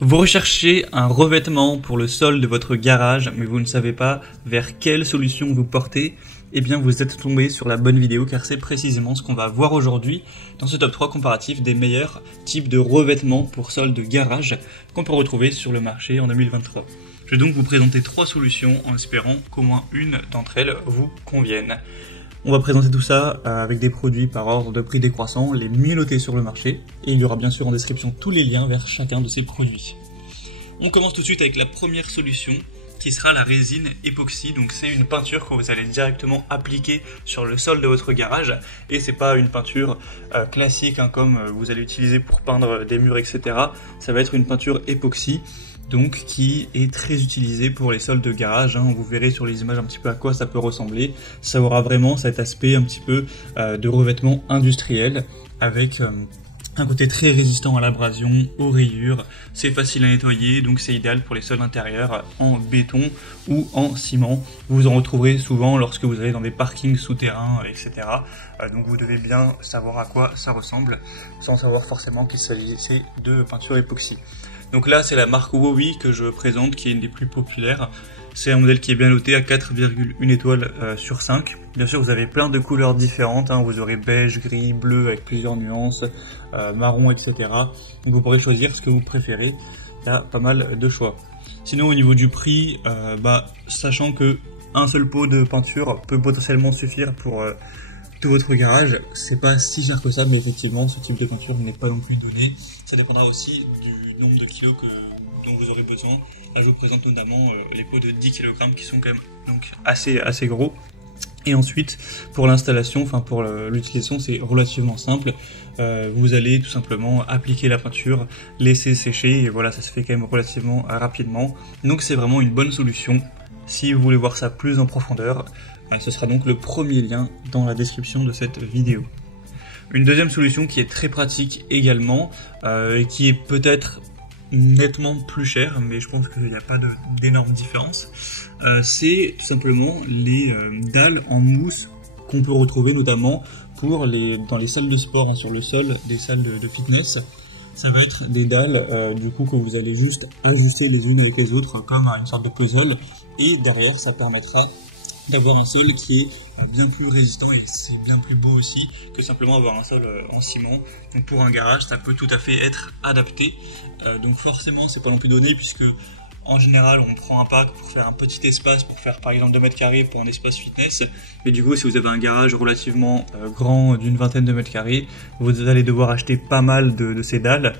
Vous recherchez un revêtement pour le sol de votre garage, mais vous ne savez pas vers quelle solution vous porter. Eh bien, vous êtes tombé sur la bonne vidéo car c'est précisément ce qu'on va voir aujourd'hui dans ce top 3 comparatif des meilleurs types de revêtements pour sol de garage qu'on peut retrouver sur le marché en 2023. Je vais donc vous présenter 3 solutions en espérant qu'au moins une d'entre elles vous convienne. On va présenter tout ça avec des produits par ordre de prix décroissant, les mieux notés sur le marché, et il y aura bien sûr en description tous les liens vers chacun de ces produits. On commence tout de suite avec la première solution, qui sera la résine époxy. Donc c'est une peinture que vous allez directement appliquer sur le sol de votre garage, et c'est pas une peinture classique comme vous allez utiliser pour peindre des murs, etc. Ça va être une peinture époxy, donc qui est très utilisé pour les sols de garage. Vous verrez sur les images un petit peu à quoi ça peut ressembler. Ça aura vraiment cet aspect un petit peu de revêtement industriel avec un côté très résistant à l'abrasion, aux rayures. C'est facile à nettoyer, donc c'est idéal pour les sols intérieurs en béton ou en ciment. Vous en retrouverez souvent lorsque vous allez dans des parkings souterrains, etc. Donc vous devez bien savoir à quoi ça ressemble sans savoir forcément qu'il s'agissait de peinture époxy. Donc là, c'est la marque Wowi que je présente, qui est une des plus populaires. C'est un modèle qui est bien noté à 4,1 étoiles sur 5. Bien sûr, vous avez plein de couleurs différentes. Vous aurez beige, gris, bleu avec plusieurs nuances, marron, etc. Donc vous pourrez choisir ce que vous préférez. Il y a pas mal de choix. Sinon, au niveau du prix, sachant que un seul pot de peinture peut potentiellement suffire pour tout votre garage, c'est pas si cher que ça, mais effectivement ce type de peinture n'est pas non plus donné. Ça dépendra aussi du nombre de kilos dont vous aurez besoin. Là je vous présente notamment les pots de 10 kg qui sont quand même donc assez gros. Et ensuite pour l'installation, pour l'utilisation, c'est relativement simple. Vous allez tout simplement appliquer la peinture, laisser sécher, et voilà, ça se fait quand même relativement rapidement. Donc c'est vraiment une bonne solution. Si vous voulez voir ça plus en profondeur, ce sera donc le premier lien dans la description de cette vidéo. Une deuxième solution qui est très pratique également, et qui est peut-être nettement plus chère, mais je pense qu'il n'y a pas d'énorme différence, c'est tout simplement les dalles en mousse qu'on peut retrouver notamment dans les salles de sport, sur le sol des salles de fitness. Ça va être des dalles du coup que vous allez juste ajuster les unes avec les autres comme une sorte de puzzle, et derrière ça permettra d'avoir un sol qui est bien plus résistant, et c'est bien plus beau aussi que simplement avoir un sol en ciment. Donc pour un garage ça peut tout à fait être adapté, donc forcément c'est pas non plus donné, puisque en général on prend un pack pour faire un petit espace, pour faire par exemple 2 mètres carrés pour un espace fitness, mais du coup si vous avez un garage relativement grand d'une vingtaine de mètres carrés, vous allez devoir acheter pas mal de ces dalles,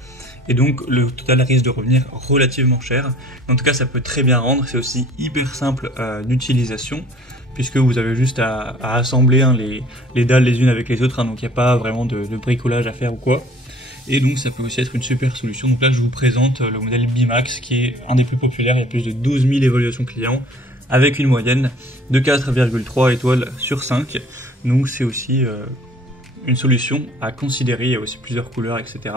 et donc le total risque de revenir relativement cher. En tout cas ça peut très bien rendre, c'est aussi hyper simple d'utilisation, puisque vous avez juste à assembler les dalles les unes avec les autres, donc il n'y a pas vraiment de bricolage à faire ou quoi. Et donc ça peut aussi être une super solution. Donc là je vous présente le modèle Bimax, qui est un des plus populaires. Il y a plus de 12 000 évaluations clients avec une moyenne de 4,3 étoiles sur 5. Donc c'est aussi une solution à considérer. Il y a aussi plusieurs couleurs, etc.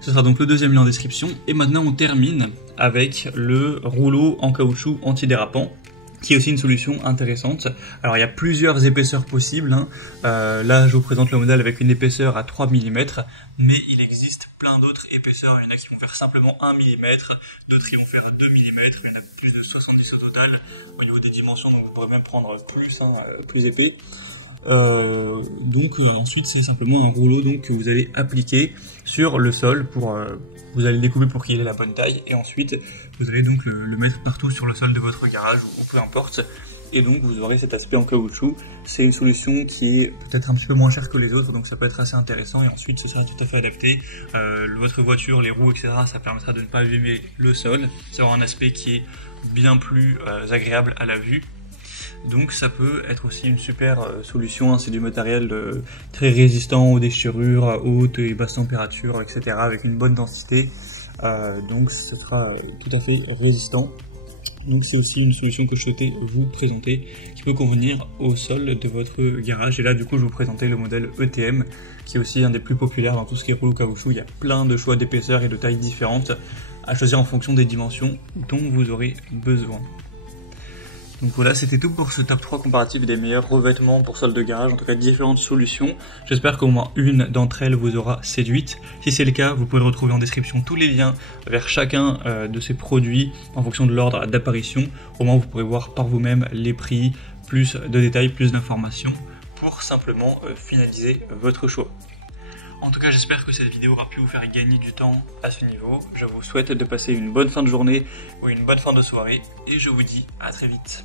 Ce sera donc le deuxième lien en description. Et maintenant on termine avec le rouleau en caoutchouc antidérapant, qui est aussi une solution intéressante. Alors il y a plusieurs épaisseurs possibles. Là je vous présente le modèle avec une épaisseur à 3 mm, mais il existe plein d'autres épaisseurs. Il y en a qui vont faire simplement 1 mm, d'autres qui vont faire 2 mm, il y en a plus de 70 au total. Au niveau des dimensions, donc vous pourrez même prendre plus épais. Ensuite c'est simplement un rouleau que vous allez appliquer sur le sol, vous allez le découper pour qu'il ait la bonne taille, et ensuite vous allez donc le mettre partout sur le sol de votre garage ou peu importe, et donc vous aurez cet aspect en caoutchouc. C'est une solution qui est peut-être un petit peu moins chère que les autres, donc ça peut être assez intéressant, et ensuite ce sera tout à fait adapté. Votre voiture, les roues, etc., ça permettra de ne pas abîmer le sol, ça aura un aspect qui est bien plus agréable à la vue. Donc ça peut être aussi une super solution. C'est du matériel très résistant aux déchirures à haute et basse température, etc., avec une bonne densité, donc ce sera tout à fait résistant. Donc c'est aussi une solution que je souhaitais vous présenter, qui peut convenir au sol de votre garage. Et là du coup je vous présentais le modèle ETM, qui est aussi un des plus populaires dans tout ce qui est rouleau caoutchouc. Il y a plein de choix d'épaisseurs et de tailles différentes à choisir en fonction des dimensions dont vous aurez besoin. Donc voilà, c'était tout pour ce top 3 comparatif des meilleurs revêtements pour sol de garage, en tout cas différentes solutions. J'espère qu'au moins une d'entre elles vous aura séduite. Si c'est le cas, vous pouvez retrouver en description tous les liens vers chacun de ces produits en fonction de l'ordre d'apparition. Au moins vous pourrez voir par vous-même les prix, plus de détails, plus d'informations pour simplement finaliser votre choix. En tout cas, j'espère que cette vidéo aura pu vous faire gagner du temps à ce niveau. Je vous souhaite de passer une bonne fin de journée ou une bonne fin de soirée et je vous dis à très vite.